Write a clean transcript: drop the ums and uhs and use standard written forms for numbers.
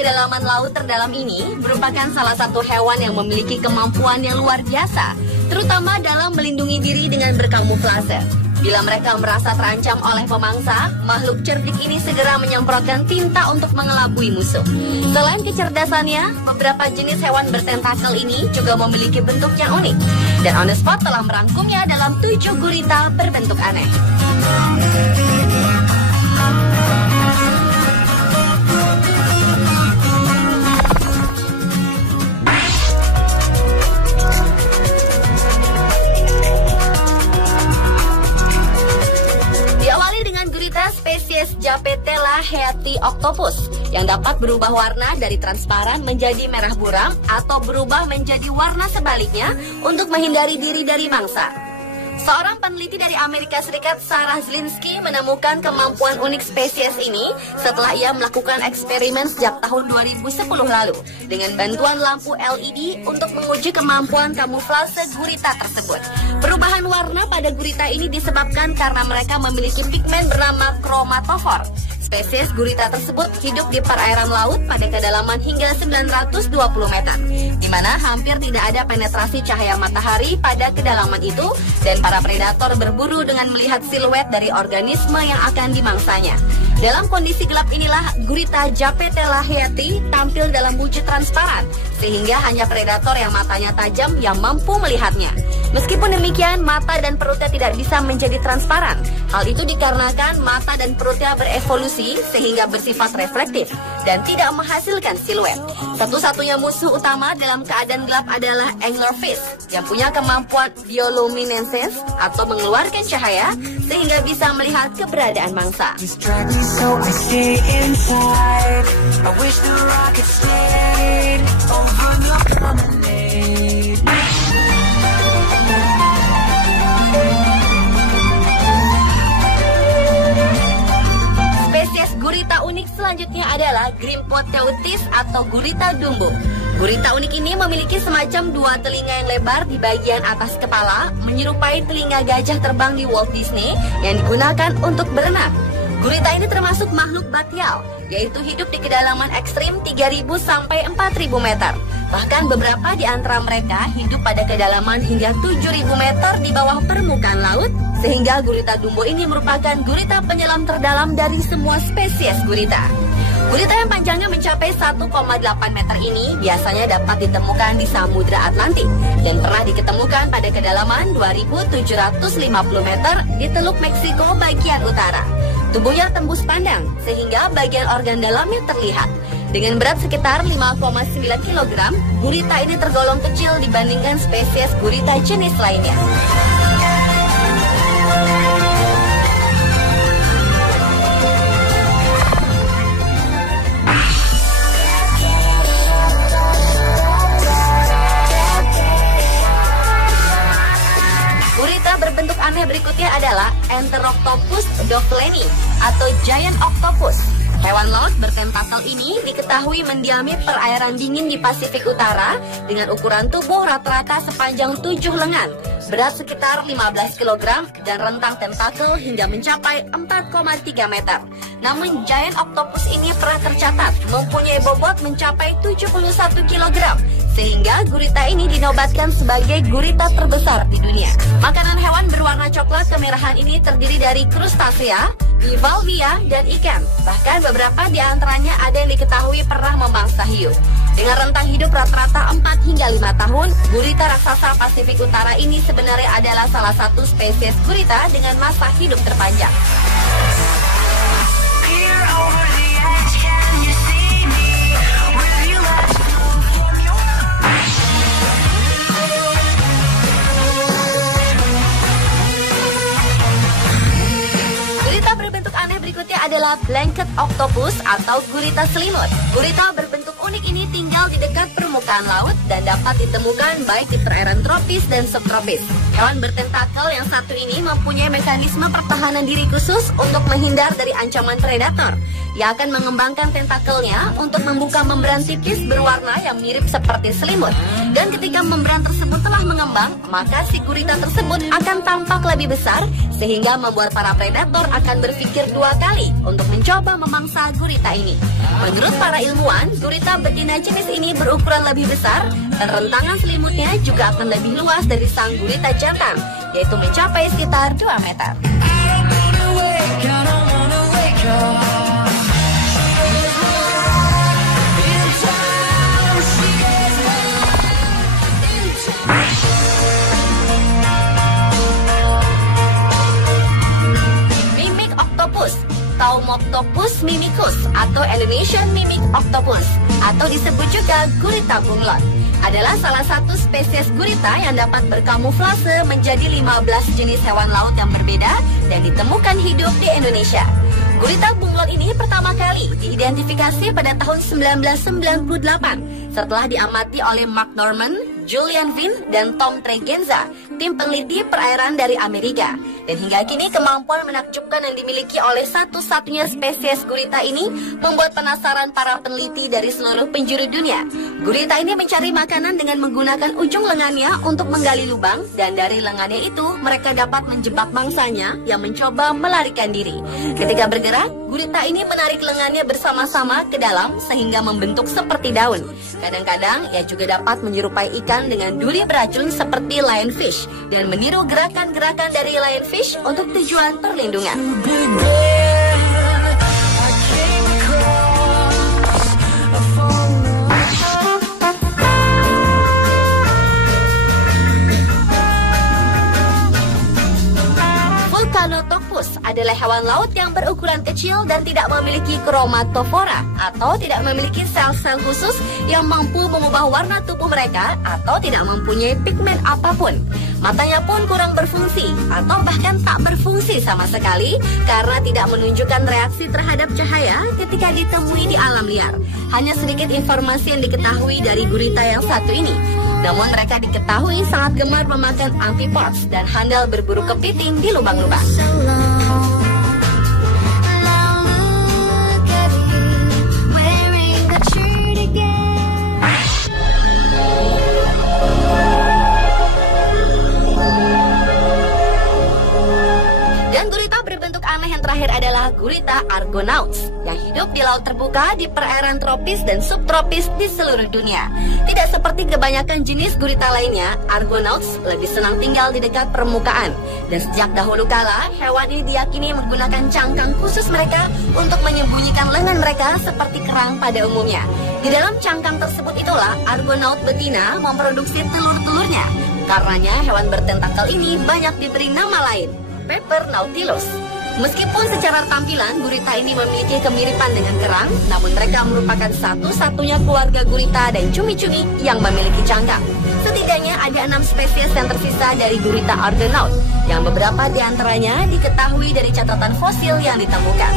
kedalaman laut terdalam ini merupakan salah satu hewan yang memiliki kemampuan yang luar biasa, terutama dalam melindungi diri dengan berkamuflase. Bila mereka merasa terancam oleh pemangsa, makhluk cerdik ini segera menyemprotkan tinta untuk mengelabui musuh. Selain kecerdasannya, beberapa jenis hewan bertentakel ini juga memiliki bentuk yang unik. Dan On The Spot telah merangkumnya dalam 7 gurita berbentuk aneh. Spesies Japetella haeati octopus yang dapat berubah warna dari transparan menjadi merah buram atau berubah menjadi warna sebaliknya untuk menghindari diri dari mangsa. Seorang peneliti dari Amerika Serikat, Sarah Zielinski, menemukan kemampuan unik spesies ini setelah ia melakukan eksperimen sejak tahun 2010 lalu dengan bantuan lampu LED untuk menguji kemampuan kamuflase gurita tersebut. Perubahan warna pada gurita ini disebabkan karena mereka memiliki pigmen bernama kromatofor. Spesies gurita tersebut hidup di perairan laut pada kedalaman hingga 920 meter, di mana hampir tidak ada penetrasi cahaya matahari pada kedalaman itu, dan para predator berburu dengan melihat siluet dari organisme yang akan dimangsanya. Dalam kondisi gelap inilah gurita Japetella haeati tampil dalam wujud transparan, sehingga hanya predator yang matanya tajam yang mampu melihatnya. Meskipun demikian, mata dan perutnya tidak bisa menjadi transparan. Hal itu dikarenakan mata dan perutnya berevolusi sehingga bersifat reflektif dan tidak menghasilkan siluet. Satu-satunya musuh utama dalam keadaan gelap adalah anglerfish yang punya kemampuan bioluminescence atau mengeluarkan cahaya sehingga bisa melihat keberadaan mangsa. So I stay inside. I wish the rocket stayed over the promenade. Spesies gurita unik selanjutnya adalah Grimpoteuthis atau gurita dumbo. Gurita unik ini memiliki semacam 2 telinga yang lebar di bagian atas kepala, menyerupai telinga gajah terbang di Walt Disney yang digunakan untuk berenang. Gurita ini termasuk makhluk batial, yaitu hidup di kedalaman ekstrim 3.000 sampai 4.000 meter. Bahkan beberapa di antara mereka hidup pada kedalaman hingga 7.000 meter di bawah permukaan laut, sehingga gurita dumbo ini merupakan gurita penyelam terdalam dari semua spesies gurita. Gurita yang panjangnya mencapai 1,8 meter ini biasanya dapat ditemukan di Samudra Atlantik dan pernah diketemukan pada kedalaman 2.750 meter di Teluk Meksiko bagian utara. Tubuhnya tembus pandang, sehingga bagian organ dalamnya terlihat. Dengan berat sekitar 5,9 kg, gurita ini tergolong kecil dibandingkan spesies gurita jenis lainnya. Gurita berbentuk aneh berikutnya adalah Enteroctopus dovleni atau giant octopus. Hewan laut bertentakel ini diketahui mendiami perairan dingin di Pasifik Utara dengan ukuran tubuh rata-rata sepanjang 7 lengan, berat sekitar 15 kg dan rentang tentakel hingga mencapai 4,3 meter. Namun giant octopus ini pernah tercatat mempunyai bobot mencapai 71 kg, sehingga gurita ini dinobatkan sebagai gurita terbesar di dunia. Makanan hewan berwarna coklat kemerahan ini terdiri dari krustasea, bivalvia, dan ikan. Bahkan beberapa di antaranya ada yang diketahui pernah memangsa hiu. Dengan rentang hidup rata-rata 4 hingga 5 tahun, gurita raksasa Pasifik Utara ini sebenarnya adalah salah satu spesies gurita dengan masa hidup terpanjang. Berikutnya adalah blanket octopus atau gurita selimut. Gurita berbentuk unik ini tinggal di dekat permukaan laut dan dapat ditemukan baik di perairan tropis dan subtropis. Hewan bertentakel yang satu ini mempunyai mekanisme pertahanan diri khusus untuk menghindar dari ancaman predator. Ia akan mengembangkan tentakelnya untuk membuka membran tipis berwarna yang mirip seperti selimut. Dan ketika membran tersebut telah mengembang, maka si gurita tersebut akan tampak lebih besar sehingga membuat para predator akan berpikir dua kali untuk mencoba memangsa gurita ini. Menurut para ilmuwan, gurita betina jenis ini berukuran lebih besar dan rentangan selimutnya juga akan lebih luas dari sang gurita jantan, yaitu mencapai sekitar 2 meter. Mimic octopus, Thaumophilus mimicus atau Indonesian mimic octopus atau disebut juga gurita bunglon adalah salah satu spesies gurita yang dapat berkamuflase menjadi 15 jenis hewan laut yang berbeda dan ditemukan hidup di Indonesia. Gurita bunglon ini pertama kali diidentifikasi pada tahun 1998 setelah diamati oleh Mark Norman, Julian Vinn, dan Tom Tregenza, tim peneliti perairan dari Amerika. Dan hingga kini kemampuan menakjubkan yang dimiliki oleh satu-satunya spesies gurita ini membuat penasaran para peneliti dari seluruh penjuru dunia. Gurita ini mencari makanan dengan menggunakan ujung lengannya untuk menggali lubang, dan dari lengannya itu mereka dapat menjebak mangsanya yang mencoba melarikan diri. Ketika bergerak, gurita ini menarik lengannya bersama-sama ke dalam sehingga membentuk seperti daun. Kadang-kadang ia juga dapat menyerupai ikan dengan duri beracun seperti lionfish dan meniru gerakan-gerakan dari lionfish untuk tujuan perlindungan. Vulcanotopus adalah hewan laut yang berukuran kecil dan tidak memiliki kromatofora atau tidak memiliki sel-sel khusus yang mampu mengubah warna tubuh mereka atau tidak mempunyai pigmen apapun. Matanya pun kurang berfungsi atau bahkan tak berfungsi sama sekali karena tidak menunjukkan reaksi terhadap cahaya ketika ditemui di alam liar. Hanya sedikit informasi yang diketahui dari gurita yang satu ini. Namun mereka diketahui sangat gemar memakan amphipods dan handal berburu kepiting di lubang-lubang. Terakhir adalah gurita argonauts yang hidup di laut terbuka di perairan tropis dan subtropis di seluruh dunia. Tidak seperti kebanyakan jenis gurita lainnya, argonauts lebih senang tinggal di dekat permukaan. Dan sejak dahulu kala, hewan ini diyakini menggunakan cangkang khusus mereka untuk menyembunyikan lengan mereka seperti kerang pada umumnya. Di dalam cangkang tersebut itulah argonaut betina memproduksi telur-telurnya. Karenanya hewan bertentakel ini banyak diberi nama lain, Paper Nautilus. Meskipun secara tampilan gurita ini memiliki kemiripan dengan kerang, namun mereka merupakan satu-satunya keluarga gurita dan cumi-cumi yang memiliki cangkang. Setidaknya ada 6 spesies yang tersisa dari gurita argonaut, yang beberapa diantaranya diketahui dari catatan fosil yang ditemukan.